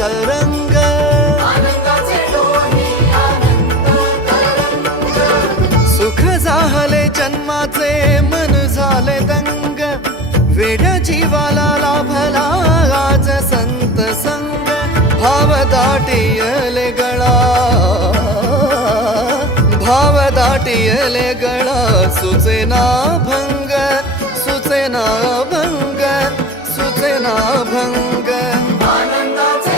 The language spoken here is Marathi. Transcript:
तरंग, सुख झाले जन्माचे मन झाले दंग, वेड्या जीवाला लाभला आज संत संग, भाव दाटियले गळा, भाव दाटियले गळा, सुचेना भंग, सुचेना भंग, सुचेना भंग, आनंदाचा